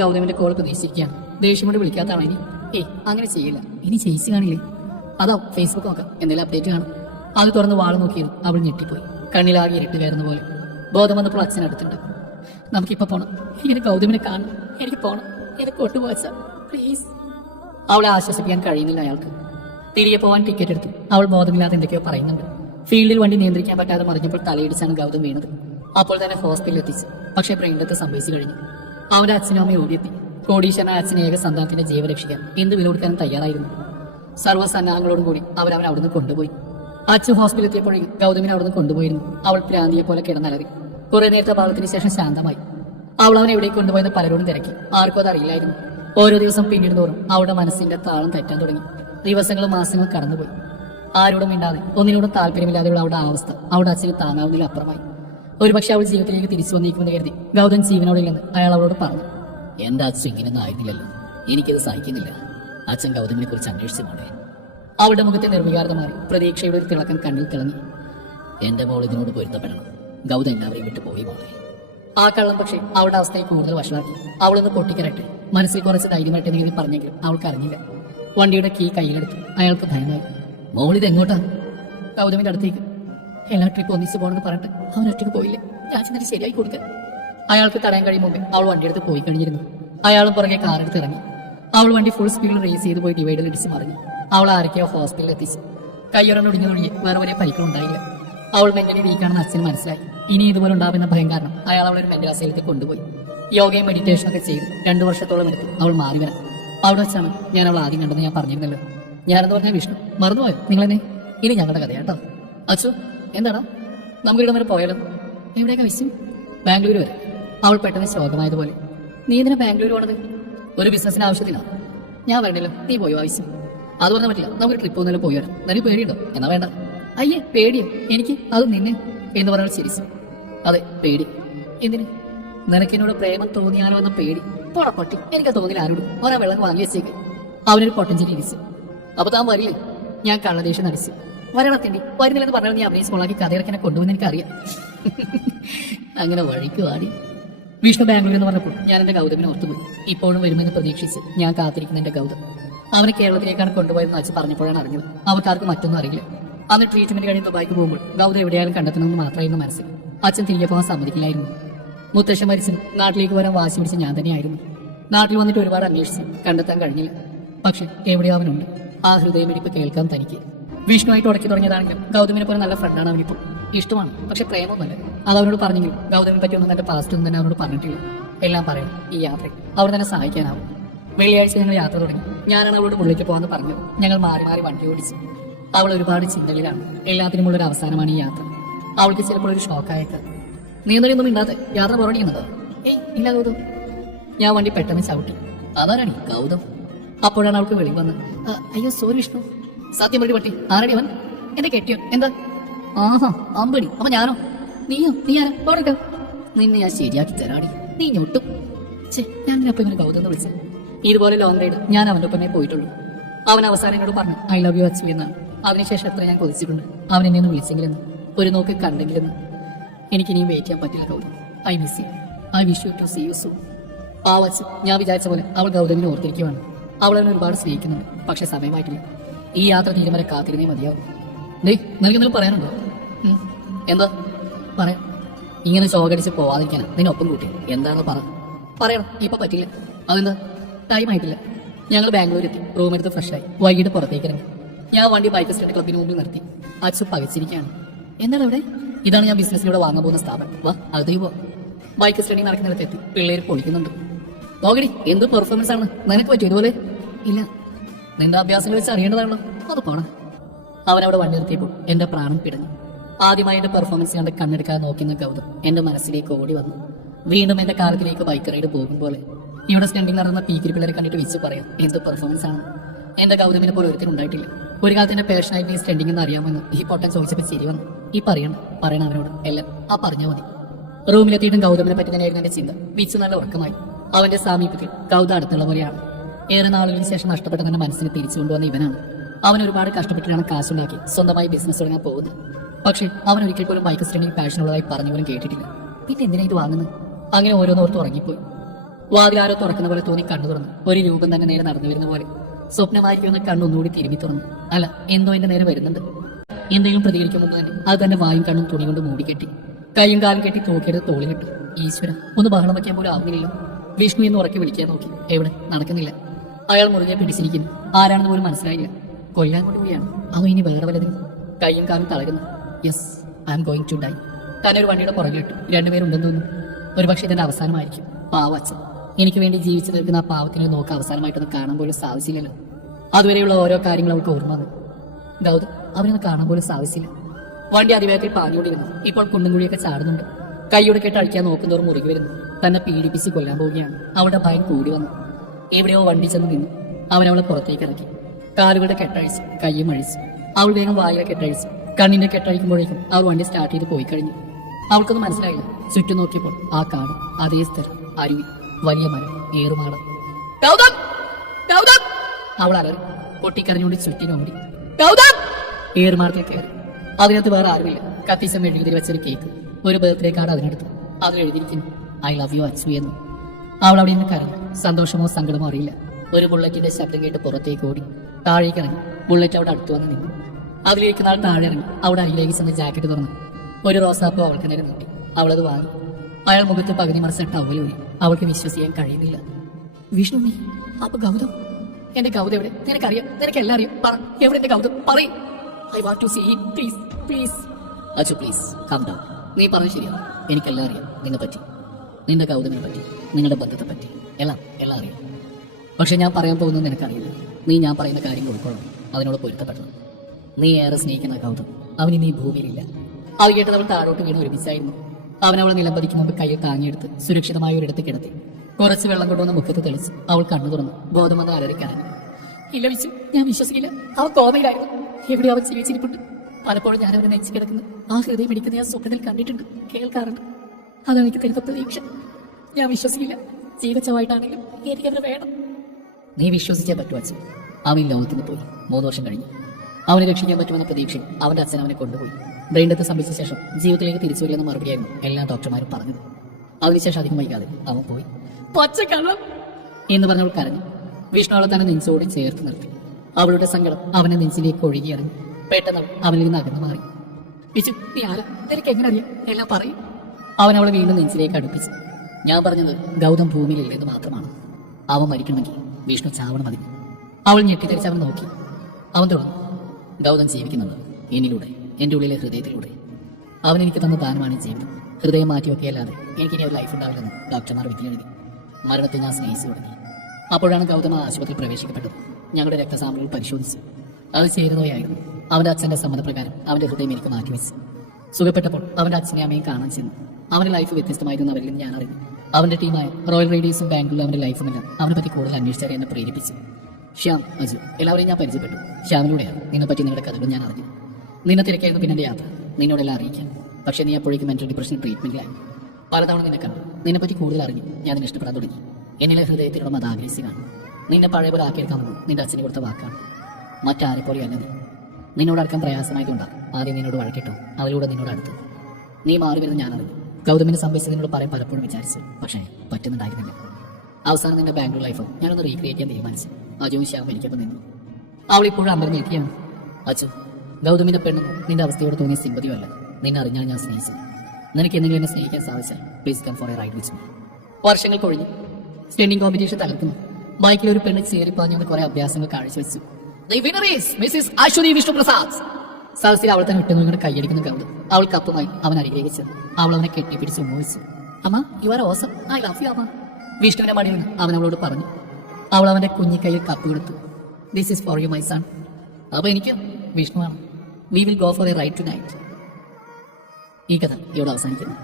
ഗൗതമിന്റെ call പ്രതീക്ഷിച്ചിരിക്കുകയാണ്. ദേഷ്യം കൊണ്ട് വിളിക്കാത്തതാണ് ഇനി. അങ്ങനെ ചെയ്യില്ല. ഇനി ചേച്ചി കാണില്ലേ? അതാ ഫേസ്ബുക്ക് നോക്കാം, എന്തെങ്കിലും അപ്ഡേറ്റ് കാണും. അത് തുറന്ന് വാള് നോക്കിയത് അവൾ ഞെട്ടിപ്പോയി. കണ്ണിലാകെ ഇരുട്ട് കയറുന്ന പോലെ. ബോധം വന്നപ്പോൾ അച്ഛൻ അടുത്തുണ്ട്. നമുക്കിപ്പോ പോണം, ഇങ്ങനെ ഗൗതമിനെ കാണണം, എനിക്ക് പോണം, എന്നെ കൊണ്ടുപോച്ച പ്ലീസ്. അവളെ ആശ്വസിപ്പിക്കാൻ കഴിയുന്നില്ല അയാൾക്ക്. തിരികെ പോവാൻ ടിക്കറ്റ് എടുത്തു. അവൾ ബോധമില്ലാതെ എന്തൊക്കെയോ പറയുന്നുണ്ട്. ഫീൽഡിൽ വണ്ടി നിയന്ത്രിക്കാൻ പറ്റാതെ മറിഞ്ഞപ്പോൾ തലയിടിച്ചാണ് ഗൗതം വീണത്. അപ്പോൾ തന്നെ ഹോസ്പിറ്റലിൽ എത്തിച്ചു. പക്ഷേ ബ്രെയിൻ ഡെത്ത് സംഭവിച്ചു കഴിഞ്ഞു. അവന്റെ അച്ഛനും അമ്മയും ഓടിയെത്തി. കോടീശ്വരൻ അച്ഛനെ ഏക സന്താനത്തിന്റെ ജീവൻ രക്ഷിക്കാൻ എന്ത് വില കൊടുക്കാനും തയ്യാറായിരുന്നു. സർവ്വസന്നാഹങ്ങളോടും കൂടി അവരവൻ അവിടുന്ന് കൊണ്ടുപോയി. അച്ഛൻ ഹോസ്പിറ്റലിൽ എത്തിയപ്പോഴേക്കും ഗൗതമിനെ അവിടുന്ന് കൊണ്ടുപോയിരുന്നു. അവൾ പ്രാന്തിയെ പോലെ കിടന്നലറി. കുറെ നേരത്തെ ഭാഗത്തിന് ശേഷം ശാന്തമായി. അവൾ അവനെ എവിടേക്ക് കൊണ്ടുപോയെന്ന് പലരോടും തിരക്കി. ആർക്കും അത് അറിയില്ലായിരുന്നു. ഓരോ ദിവസം പിന്നീട് തോറും അവളുടെ മനസ്സിന്റെ താളം തെറ്റാൻ തുടങ്ങി. ദിവസങ്ങളും മാസങ്ങളും കടന്നുപോയി. ആരോടും മിണ്ടാതെ, ഒന്നിനോടും താല്പര്യമില്ലാതെയുള്ള അവളുടെ അവസ്ഥ അവളുടെ അച്ഛന് താങ്ങാവുന്നതിൽ അപ്പുറമായി. ഒരുപക്ഷെ അവൾ ജീവിതത്തിലേക്ക് തിരിച്ചു വന്നിരിക്കുമെന്ന് കരുതി ഗൗതം ജീവനോടില്ലെന്ന് അയാൾ അവളോട് പറഞ്ഞു. എന്റെ അച്ഛൻ ഇങ്ങനെയൊന്നും ആയിരുന്നില്ലല്ലോ, എനിക്കത് സഹിക്കുന്നില്ല. അച്ഛൻ ഗൗതമിനെ കുറിച്ച് അന്വേഷിച്ചു മോളെ. അവളുടെ മുഖത്തെ നിർവികാരത മാറി. പ്രതീക്ഷയുടെ ഒരു തിളക്കം കണ്ണിൽ തിളങ്ങി. എന്റെ മോൾ ഇതിനോട് പൊരുത്തപ്പെടണം. ഗൗതം എല്ലാവരെയും വിട്ടു പോയി മോളെ. ആ കള്ളം പക്ഷേ അവളുടെ അവസ്ഥയെ കൂടുതൽ വഷളാക്കി. അവളൊന്ന് പൊട്ടിക്കരട്ടെ, മനസ്സിൽ കുറച്ച് ധൈര്യമായിട്ട് നീതി പറഞ്ഞെങ്കിലും അവൾക്ക് അറിഞ്ഞില്ല. വണ്ടിയുടെ കീ കയ്യിലെടുത്തു. അയാൾക്ക് ഭയമായി. മോളിത് എങ്ങോട്ടാ? ഗൗതമിന്റെ അടുത്തേക്ക്. എല്ലാ ട്രിപ്പ് ഒന്നിച്ച് പോകണമെന്ന് പറഞ്ഞിട്ട് അവൻ ഒറ്റയ്ക്ക് പോയില്ലേ, ഞാൻ ചെന്നിട്ട് ശരിയായി കൊടുക്കാൻ. അയാൾക്ക് തടയാൻ കഴിയും മുമ്പേ അവൾ വണ്ടിയെടുത്ത് പോയി കഴിഞ്ഞിരുന്നു. അയാളും പുറകെ കാറെടുത്ത് ഇറങ്ങി. അവൾ വണ്ടി ഫുൾ സ്പീഡിൽ റേസ് ചെയ്ത് പോയി ഡിവൈഡിൽ ഇടിച്ച് മറിഞ്ഞു. അവൾ ആരൊക്കെയോ ഹോസ്പിറ്റലിൽ എത്തിച്ചു. കയ്യൊരൊടിഞ്ഞൊഴിഞ്ഞ് വേറെ വലിയ പരിക്കുകളുണ്ടായില്ല. അവൾ മെന്റലി വീക്കാണെന്ന് അച്ഛന് മനസ്സിലായി. ഇനി ഇതുപോലെ ഉണ്ടാവുന്ന ഭയം കാരണം അയാൾ അവളൊരു മെന്റൽ അസൈലത്തിൽ കൊണ്ടുപോയി. യോഗയും മെഡിറ്റേഷനൊക്കെ ചെയ്തു 2 വർഷത്തോളം എടുത്തു അവൾ മാറി വരാൻ. അവിടെ വെച്ചാണ് ഞാൻ അവൾ ആദ്യം കണ്ടെന്ന് ഞാൻ പറഞ്ഞിരുന്നല്ലോ. ഞാനെന്ന് പറഞ്ഞ വിഷ്ണു, മറന്നുപോയോ നിങ്ങളെന്നെ? ഇനി ഞങ്ങളുടെ കഥയാട്ടോ. അച്ഛോ, എന്താടാ, നമുക്ക് ഇടം വരെ പോയാലോ? എവിടെയൊക്കെ വിശ്വം? ബാംഗ്ലൂർ വരെ. അവൾ പെട്ടെന്ന് ശോകമായതുപോലെ. നീ എന്തിനാ ബാംഗ്ലൂർ പോണത്? ഒരു ബിസിനസിന് ആവശ്യത്തിനാ. ഞാൻ വരണല്ലോ, നീ പോയോ ആവശ്യം? അത് പറഞ്ഞാൽ പറ്റില്ല, നമുക്ക് ട്രിപ്പ് ഒന്നും പോയി വരാം. നിനക്ക് പേടിയുണ്ടോ? എന്നാ വേണ്ട. അയ്യേ, പേടിയോ എനിക്ക്? അത് നിന്നെ എന്ന് പറഞ്ഞാൽ ചിരിച്ചു. അതെ, പേടി. എന്തിന്? നിനക്ക് എന്നോട് പ്രേമം തോന്നിയാലോ എന്ന പേടി. പൊട്ടി, എനിക്ക് തോന്നില്ല. ആരോടും ഒരാ വെള്ളം വാങ്ങി വെച്ചേക്ക്. അവനൊരു പൊട്ടഞ്ചേരി ഇരിച്ചു. അപ്പൊ താൻ വരില്ലേ? ഞാൻ കള്ളദേശം നടിച്ചു. വരണത്തിണ്ടി വരുന്നില്ലെന്ന് പറഞ്ഞാൽ നീ അഭിനയിച്ച് കൊള്ളാക്കി കഥയിറക്കിനെ കൊണ്ടുപോകുന്ന എനിക്കറിയാം. അങ്ങനെ വഴിക്ക് വാടി. വിഷ്ണു ബാംഗ്ലൂർ എന്ന് പറഞ്ഞപ്പോൾ ഞാൻ എന്റെ ഗൗതമിനെ ഓർത്തുപോയി. ഇപ്പോഴും വരുമെന്ന് പ്രതീക്ഷിച്ച് ഞാൻ കാത്തിരിക്കുന്ന എന്റെ ഗൗതം. അവനെ കേരളത്തിലേക്കാണ് കൊണ്ടുപോയതെന്ന് അച്ഛൻ പറഞ്ഞപ്പോഴാണ് അറിഞ്ഞത്. അവർക്കാർക്ക് മറ്റൊന്നും അറിയില്ല. അന്ന് ട്രീറ്റ്മെന്റ് കഴിഞ്ഞ് ദുബായിക്ക് പോകുമ്പോൾ ഗൗതം എവിടെയാലും കണ്ടെത്തണമെന്ന് മാത്രമായിരുന്നു മനസ്സിൽ. അച്ഛൻ തിരികെ പോകാൻ സമ്മതിക്കില്ലായിരുന്നു. മുത്തശ്ശൻ മരിച്ചു നാട്ടിലേക്ക് വരാൻ വാശി പിടിച്ച് ഞാൻ തന്നെയായിരുന്നു. നാട്ടിൽ വന്നിട്ട് ഒരുപാട് അന്വേഷിച്ച് കണ്ടെത്താൻ കഴിഞ്ഞില്ല. പക്ഷെ എവിടെയോ അവനുണ്ട്. ആ ഹൃദയമിടിപ്പ് കേൾക്കാൻ തനിക്ക്. വിഷ്ണുവായിട്ട് ഉടക്കി തുടങ്ങിയതാണെങ്കിലും ഗൗതമിനെ പോലെ നല്ല ഫ്രണ്ടാണ് അവനിപ്പോൾ. ഇഷ്ടമാണ്, പക്ഷെ പ്രേമമൊന്നുമല്ല. അത് അവനോട് പറഞ്ഞെങ്കിലും ഗൗതമിനെ പറ്റി ഒന്നും തന്റെ പാസ്റ്റ് ഒന്നും തന്നെ അവനോട് പറഞ്ഞിട്ടില്ല. എല്ലാം പറയണം ഈ യാത്രയിൽ അവർ തന്നെ സഹായിക്കാനാവും. വെള്ളിയാഴ്ച ഞങ്ങൾ യാത്ര തുടങ്ങി. ഞാനാണ് അവളോട് മുള്ളിലേക്ക് പോകാന്ന് പറഞ്ഞത്. ഞങ്ങൾ മാറി മാറി വണ്ടി ഓടിച്ചു. അവൾ ഒരുപാട് ചിന്തകളിലാണ്. എല്ലാത്തിനുമുള്ളൊരു അവസാനമാണ് ഈ യാത്ര. അവൾക്ക് ചിലപ്പോൾ ഒരു ഷോക്കായേക്കാം. നീന്തലൊന്നും ഇണ്ടാത്ത യാത്ര പുറടിക്കുന്നുണ്ടോ? ഇല്ല ഗൗതം. ഞാൻ വണ്ടി പെട്ടെന്ന് ചവിട്ടി. അതാരാണി ഗൗതം? അപ്പോഴാണ് അവൾക്ക് വെളി വന്നത്. അയ്യോ സോറി വിഷ്ണു. സത്യം പറ്റി പറ്റി. ആരടി അവൻ? എന്റെ കെട്ടിയോ? എന്താ? ആഹാ, അമ്പടി. അപ്പൊ ഞാനോ? നീ ആരാ? ഓടട്ടോ. നിന്നെ ഞാൻ ശരിയാക്കി തരാടി. നീ ഞൊട്ടും. ഞാൻ അപ്പൊ ഇങ്ങനെ ഗൗതം എന്ന് വിളിച്ചത്. ഇതുപോലെ ലോങ് റൈഡ് ഞാൻ അവന്റെ ഒപ്പമേ പോയിട്ടുള്ളൂ. അവൻ അവസാനം എന്നോട് പറഞ്ഞു ഐ ലവ് യു അച്ചു എന്നാണ്. അതിനുശേഷം എത്ര ഞാൻ കൊതിച്ചിട്ടുണ്ട് അവൻ എന്നെ ഒന്ന് വിളിച്ചെങ്കിലെന്ന്, ഒരു നോക്ക് കണ്ടെങ്കിലെന്ന്. എനിക്കിനിയും വെയിറ്റ് ചെയ്യാൻ പറ്റില്ല Gautham. I miss you. I wish you to see you soon. ആ വച്ച് ഞാൻ വിചാരിച്ച പോലെ അവൾ ഗൗതമിനെ ഓർത്തിരിക്കുവാണ്. അവൾ അവനെ ഒരുപാട് സ്നേഹിക്കുന്നുണ്ട്. പക്ഷെ സമയമായിട്ടില്ല. ഈ യാത്ര തീരും വരെ കാത്തിരുന്നേ മതിയാവും. നിനക്കെന്തെങ്കിലും പറയാനുണ്ടോ? എന്താ പറയാം? ഇങ്ങനെ ചോകടിച്ച് പോവാതിരിക്കാനാ നിന്നൊപ്പം കൂട്ടി. എന്താണെന്ന് പറയണം. ഇപ്പൊ പറ്റില്ല. അതെന്താ? ടൈം ആയിട്ടില്ല. ഞങ്ങൾ ബാംഗ്ലൂർ എത്തി. റൂം എടുത്ത് ഫ്രഷായി വൈകിട്ട് പുറത്തേക്ക് ഇറങ്ങി. ഞാൻ വണ്ടി ബൈക്ക് സ്റ്റാൻഡ് ക്ലബിന് മുമ്പിൽ നിർത്തി. അച്ഛൻ പകച്ചിരിക്കുകയാണ്. എന്താണ് അവിടെ? ഇതാണ് ഞാൻ ബിസിനസ്സിലൂടെ വാങ്ങാൻ പോകുന്ന സ്ഥാപനം. വാ അകത്തേക്ക് പോ. ബൈക്ക് സ്റ്റാൻഡിൽ നടക്കുന്നിടത്തെത്തി. പിള്ളേർ പൊളിക്കുന്നുണ്ട്. നോക്കടി, എന്ത് പെർഫോമൻസ് ആണ് നിനക്ക് പറ്റും ഇതുപോലെ? ഇല്ല, നിന്റെ അഭ്യാസങ്ങൾ വെച്ച് അറിയേണ്ടതാണല്ലോ. അത് പോണം. അവനവിടെ വണ്ടി നിർത്തിയപ്പോൾ എന്റെ പ്രാണം പിടഞ്ഞു. ആദ്യമായി എന്റെ പെർഫോമൻസ് കണ്ട് കണ്ണെടുക്കാതെ നോക്കുന്ന ഗൗതം എന്റെ മനസ്സിലേക്ക് ഓടി വന്നു. വീണ്ടും എന്റെ കാലത്തിലേക്ക് ബൈക്ക് റൈഡ് പോകും പോലെ. ഇവിടെ സ്റ്റണ്ടിൽ നടന്ന പീക്കിരി പിള്ളേരെ കണ്ടിട്ട് വിളിച്ച് പറയാം എന്ത് പെർഫോമൻസ് ആണ്. എന്റെ ഗൗതമിനെ പോലെ ഒരിക്കലും ഉണ്ടായിട്ടില്ല. ഒരു കാലത്ത് എന്റെ പാഷനായിട്ട് ഈ സ്റ്റണ്ടിങ് എന്ന് അറിയാമെന്ന് ഈ പൊട്ടൻ ചോദിച്ചപ്പോൾ ശരി വന്നു. ഈ പറയണം അവനോട് എല്ലാം പറഞ്ഞാൽ മതി. റൂമിലെത്തിയിട്ടും ഗൗതമിനെ പറ്റി തന്നെയായിരുന്നു എന്റെ ചിന്ത. വിച്ച് നല്ല ഉറക്കമായി. അവന്റെ സാമീപ്യത്തിൽ ഗൗതം അടുത്തുള്ള പോലെയാണ്. ഏറെ നാളുകൾക്ക് ശേഷം നഷ്ടപ്പെട്ട തന്റെ മനസ്സിനെ തിരിച്ചു കൊണ്ടുവന്ന ഇവനാണ്. അവൻ ഒരുപാട് കഷ്ടപ്പെട്ടിട്ടാണ് കാശുണ്ടാക്കി സ്വന്തമായി ബിസിനസ് തുടങ്ങാൻ പോകുന്നത്. പക്ഷെ അവൻ ഒരിക്കൽ പോലും ബൈക്ക് സ്റ്റണ്ടിങ് പാഷനുള്ളതായി പറഞ്ഞു പോലും കേട്ടിട്ടില്ല. പിന്നെ എന്തിനാ ഇത് വാങ്ങുന്നത്? അങ്ങനെ ഓരോന്നോർത്ത് ഉറങ്ങിപ്പോയി. വാതിലാരോ തുറക്കുന്ന പോലെ തോന്നി കണ്ണു തുറന്നു. ഒരു രൂപം തന്നെ നേരെ നടന്നു വരുന്ന പോലെ സ്വപ്നമായിരിക്കുമെന്ന് കണ്ണൊന്നുകൂടി തിരുമ്പി തുറന്നു. അല്ല, എന്തോ എന്റെ നേരെ വരുന്നുണ്ട്. എന്തെങ്കിലും പ്രതികരിക്കും മുമ്പ് തന്നെ അത് തന്നെ വായും കണ്ണും തുണി കൊണ്ട് മൂടിക്കെട്ടി കൈയും കാലും കെട്ടി തൂക്കിയെടുത്ത് തോളിലിട്ടു. ഈശ്വര, ഒന്ന് ബഹളം വയ്ക്കാൻ പോലും ആവുന്നില്ലല്ലോ. വിഷ്ണു എന്ന് ഉറക്കി വിളിക്കാൻ നോക്കി. എവിടെ? നടക്കുന്നില്ല. അയാൾ മുറിഞ്ഞെ പിടിച്ചിരിക്കുന്നു. ആരാണെന്ന് പോലും മനസ്സിലായില്ല. കൊല്ലാൻ കൊണ്ടുപോയാണ്. അവ ഇനി വേറെ വല്ലതിനും. കൈയും കാലും തളരുന്നു. Yes, I am going to die. തന്നെ ഒരു വണ്ടിയുടെ പുറകിലിട്ടു. രണ്ടുപേരുണ്ടെന്ന് തോന്നുന്നു. ഒരുപക്ഷെ ഇതിന്റെ അവസാനമായിരിക്കും. പാവ അച്ഛൻ. എനിക്ക് വേണ്ടി ജീവിച്ചു നിൽക്കുന്ന ആ പാവത്തിനെ നോക്ക് അവസാനമായിട്ടൊന്ന് കാണാൻ പോലും സാധിച്ചില്ലല്ലോ. അതുവരെയുള്ള ഓരോ കാര്യങ്ങൾ അവൾക്ക് ഓർമ്മ വന്നു. ഗൗതം അവനൊന്ന് കാണാൻ പോലും സാധിച്ചില്ല. വണ്ടി അതിവേഗത്തിൽ പാഞ്ഞുകൊണ്ടിരുന്നു. ഇപ്പോൾ കുണ്ടും കുഴിയൊക്കെ ചാടുന്നുണ്ട്. കൈയോടെ കെട്ട് അഴിക്കാൻ നോക്കുന്നവർ മുറുകി വരുന്നു. തന്നെ പീഡിപ്പിച്ച് കൊല്ലാൻ പോവുകയാണ്. അവളുടെ ഭയം കൂടി വന്നു. എവിടെയോ വണ്ടി ചെന്ന് നിന്നു. അവൻ അവളെ പുറത്തേക്ക് ഇറക്കി. കാലുകളുടെ കെട്ടഴിച്ചു, കയ്യും അഴിച്ചു. അവൾ വേഗം വായിലെ കെട്ടഴിച്ചു. കണ്ണിന്റെ കെട്ടഴിക്കുമ്പോഴേക്കും അവർ വണ്ടി സ്റ്റാർട്ട് ചെയ്ത് പോയി കഴിഞ്ഞു. അവൾക്കൊന്നും മനസ്സിലായില്ല. ചുറ്റും നോക്കിയപ്പോൾ ആ കാട്, അതേ സ്ഥലം, അരുവി, വലിയ മരം, ഏറുമാടം. ഗൗതം! ഗൗതം! അവൾ അലറി. പൊട്ടിക്കരഞ്ഞുകൊണ്ട് ചുറ്റിനോടി. ഗൗതം! ഏറുമാടത്തിൽ കയറി. അതിനകത്ത് വേറെ ആരുമില്ല. കത്തിച്ച മെഴുകുതിരി വെച്ചൊരു കേക്ക്, ഒരു ബർത്ത്ഡേ കാർഡ് അതിനടുത്ത്. അതിൽ എഴുതിയിരിക്കുന്നു ഐ ലവ് യു അച്ചു എന്ന്. അവൾ അവിടെ നിന്ന് കരഞ്ഞു. സന്തോഷമോ സങ്കടമോ അറിയില്ല. ഒരു ബുള്ളറ്റിന്റെ ശബ്ദം കേട്ട് പുറത്തേക്ക് ഓടി താഴേക്ക് ഇറങ്ങി. ബുള്ളറ്റ് അവിടെ അടുത്ത് വന്ന് നിന്നു. അതിലിരിക്കുന്ന ആൾ താഴെ ഇറങ്ങി അവിടെ അരിയിലേക്ക് ചെന്ന് ജാക്കറ്റ് തുറന്നു. ഒരു റോസാപ്പൂ അവൾക്ക് നേരെ നീട്ടി. അവളത് വാങ്ങി. അയാൾ മുഖത്ത് പകുതി മറിച്ച ടവലൂരി. അവൾക്ക് വിശ്വസിക്കാൻ കഴിയുന്നില്ല. വിഷ്ണു, നീ അപ്പൊ ഗൗതം? എന്റെ ഗൗതം എവിടെ? നിനക്കറിയാം, നിനക്കെല്ലാം അറിയാം. പറ, എവിടെ എന്റെ ഗൗതം? പറയും. I want to see him, please please. Achu please come down. നീ പറഞ്ഞത് ശരിയാണ്. എനിക്കെല്ലാം അറിയാം നിന്നെ പറ്റി, നിന്റെ ഗൗതമിനെ പറ്റി, നിങ്ങളുടെ ബന്ധത്തെ പറ്റി എല്ലാം അറിയാം. പക്ഷെ ഞാൻ പറയാൻ പോകുന്നത് നിനക്കറിയില്ല. നീ ഞാൻ പറയുന്ന കാര്യങ്ങൾ ഉൾക്കൊള്ളണം, അതിനോട് പൊരുത്തപ്പെടണം. നീ ഏറെ സ്നേഹിക്കുന്ന ഗൗതം അവന് നീ ഭൂമിയിലില്ല. അത് കേട്ടത് അവൾ താഴോട്ട് വീണ് ഒരുമിച്ചായിരുന്നു. അവനവളെ നിലംപതിക്ക് മുമ്പ് കയ്യിൽ താങ്ങിയെടുത്ത് സുരക്ഷിതമായ ഒരിടത്ത് കിടത്തി. കുറച്ച് വെള്ളം കൊണ്ടുവന്ന് മുഖത്ത് തെളിച്ച് അവൾ കണ്ണു തുറന്നു. ബോധം വന്ന് അലറിക്കരഞ്ഞു. ഇല്ല വിച്ചു, ഞാൻ വിശ്വസിക്കില്ല. അവൻ കോമയിലായിരുന്നു. എവിടെയോ അവൻ ജീവിച്ചിരിപ്പുണ്ട്. പലപ്പോഴും ഞാൻ അവനെ നെഞ്ചി കിടക്കുന്നത്, ആ ഹൃദയം ഇടിക്കുന്ന ഞാൻ സ്വപ്നത്തിൽ കണ്ടിട്ടുണ്ട്, കേൾക്കാറുണ്ട്. അതെനിക്ക് തരുന്ന പ്രതീക്ഷ. ഞാൻ വിശ്വസിക്കില്ല. ജീവിച്ചവായിട്ടാണെങ്കിലും എനിക്കവരെ വേണം. നീ വിശ്വസിച്ചേ പറ്റൂ അച്ഛൻ. അവൻ ലോകത്തിന് പോയി 3 വർഷം കഴിഞ്ഞു. അവനെ രക്ഷിക്കാൻ പറ്റുമെന്ന പ്രതീക്ഷയിൽ അവന്റെ അച്ഛൻ അവനെ കൊണ്ടുപോയി. ബ്രെയിൻ ഡെത്ത് സംഭവിച്ച ശേഷം ജീവിതത്തിലേക്ക് തിരിച്ചു വരില്ലെന്ന മറുപടിയായിരുന്നു എല്ലാ ഡോക്ടർമാരും പറഞ്ഞത്. അതിനുശേഷം അധികം വൈകാതെ അവൻ പോയി. പച്ചക്കള്ളം എന്ന് പറഞ്ഞവൾ കരഞ്ഞു. വിഷ്ണു അവളെ തന്നെ നെഞ്ചോട് ചേർത്ത് നിർത്തി. അവളുടെ സങ്കടം അവനെ നെഞ്ചിലേക്ക് ഒഴുകിയിറങ്ങി. പെട്ടെന്ന് അവനിൽ നിന്ന് അകന്നു മാറി. വിച്ചു, നീ ആരാ? നിനക്ക് എങ്ങനെ അറിയാം? എല്ലാം പറയും. അവൻ അവളെ വീണ്ടും നെഞ്ചിലേക്ക് അടുപ്പിച്ചു. ഞാൻ പറഞ്ഞത് ഗൗതം ഭൂമിയിലില്ലെന്ന് മാത്രമാണ്. അവൻ മരിക്കണമെങ്കിൽ വിഷ്ണു ചാവണം അതിന്. അവൾ ഞെട്ടിത്തിരിച്ച് അവൻ നോക്കി. അവൻ തുടർന്നു. ഗൗതം ജീവിക്കുന്നുണ്ട് എന്നിലൂടെ, എൻ്റെ ഉള്ളിലെ ഹൃദയത്തിലൂടെ. അവൻ എനിക്ക് തന്ന ദാനമാണ് ജീവിതം. ഹൃദയം മാറ്റിവെക്കിയല്ലാതെ എനിക്കിനി ഒരു ലൈഫ് ഉണ്ടാവില്ലെന്ന് ഡോക്ടർമാർ വിധി എഴുതി. മരണത്തെ ഞാൻ സ്നേഹിച്ചു തുടങ്ങി. അപ്പോഴാണ് ഗൗതം ആശുപത്രിയിൽ പ്രവേശിക്കപ്പെട്ടത്. ഞങ്ങളുടെ രക്തസാമ്പിളുകൾ പരിശോധിച്ചു. അത് ചേരുന്നവയായിരുന്നു. അവന്റെ അച്ഛന്റെ സമ്മതപ്രകാരം അവന്റെ ഹൃദയം എനിക്ക് മാറ്റിവെച്ചു. സുഖപ്പെട്ടപ്പോൾ അവന്റെ അച്ഛനെ അമ്മയും കാണാൻ ചെന്നു. അവന്റെ ലൈഫ് വ്യത്യസ്തമായിരുന്നു അവരിൽ നിന്ന് ഞാൻ അറിഞ്ഞു. അവന്റെ ടീമായ റോയൽ റേഡിയസും ബാംഗ്ലൂരും അവന്റെ ലൈഫുമെല്ലാം അവനെ പറ്റി കൂടുതൽ അന്വേഷിച്ചാൽ എന്നെ പ്രേരിപ്പിച്ചു. ശ്യാം, അജു എല്ലാവരെയും ഞാൻ പരിചയപ്പെട്ടു. ശ്യാമിലൂടെയാണ് നിന്നെപ്പറ്റി നിങ്ങളുടെ കഥകൾ ഞാൻ അറിഞ്ഞു. നിന്നെ തിരക്കായിരുന്നു പിന്നെ എൻ്റെ യാത്ര. നിന്നോടെല്ലാം അറിയിക്കാം. പക്ഷേ നീ അപ്പോഴേക്കും മെന്റൽ ഡിപ്രഷൻ ട്രീറ്റ്മെന്റിലായി. പലതവണ നിന്നെ കണ്ടു. നിന്നെപ്പറ്റി കൂടുതൽ അറിഞ്ഞു. ഞാൻ നിന്നെ ഇഷ്ടപ്പെടാൻ തുടങ്ങി. എന്നിലെ ഹൃദയത്തിലുള്ള അത് ആഗ്രഹിച്ചാണ്. നിന്നെ പഴയ പോലെ ആക്കിയെടുക്കാമെന്ന് നിന്റെ അച്ഛനെ കൊടുത്ത വാക്കാണ്. മറ്റാരെ പോലെയല്ല നീ. നിന്നോട് അടുക്കാൻ പ്രയാസമായതുകൊണ്ടാണ് ആദ്യം നിന്നോട് വഴക്കിട്ടോ അതിലൂടെ നിന്നോട് അടുത്ത്. നീ മാറി വരുന്ന ഞാൻ അറിഞ്ഞു. ഗൗതമിനെ സംഭവിച്ചതിനോട് പറയാൻ പലപ്പോഴും വിചാരിച്ചു. പക്ഷേ പറ്റുന്നുണ്ടായിരുന്നില്ല. അവസാനം നിന്റെ ബാംഗ്ലൂർ ലൈഫ് ഞാനൊന്ന് റീക്രിയേറ്റ് ചെയ്യാൻ തീരുമാനിച്ചു. അജുവും ശ്യാം എനിക്കൊപ്പം നിന്നു. അവൾ ഇപ്പോഴും അമ്പരഞ്ഞിരിക്കുകയാണ്. അച്ചു, ഗൗതമിന്റെ പെണ്ണും നിന്റെ അവസ്ഥയോട് തോന്നിയ സിമ്പതിയോ അല്ല. നിന്നെ അറിഞ്ഞാൽ ഞാൻ സ്നേഹിച്ചു. നിനക്ക് എന്തെങ്കിലും എന്നെ സ്നേഹിക്കാൻ സാധിച്ചാൽ please come for a ride with me. വർഷങ്ങൾ കൊഴിഞ്ഞു. സ്റ്റാൻഡിംഗ് കോമ്പറ്റീഷൻ തലക്കുന്നു. ബൈക്കിൽ ഒരു പെണ്ണ് ചേരിപ്പാഞ്ഞുകൊണ്ട് കുറെ അഭ്യാസങ്ങൾ കാഴ്ചവെച്ചു. സദസ്സിൽ അവൾ തന്നെ വിട്ടുകൊണ്ട് കൈയടിക്കുന്ന ഗൗതം. അവൾ കപ്പുമായി അവൻ അരികിലേക്ക് ചെന്നു. അവൾ അവനെ കെട്ടിപ്പിടിച്ച് ഉമ്മവിച്ചു. Amma, you are awesome, I love you amma. വിഷ്ണുവിന്റെ മടിയിൽ നിന്ന് അവൻ അവളോട് പറഞ്ഞു. അവൾ അവന്റെ കുഞ്ഞിക്കൈയിൽ കപ്പ് കൊടുത്തു. This is for you my son. അപ്പൊ എനിക്ക് വിഷ്ണുവാണ്. We will go for a ride tonight. ഈ കഥ ഇവിടെ അവസാനിക്കുന്നു.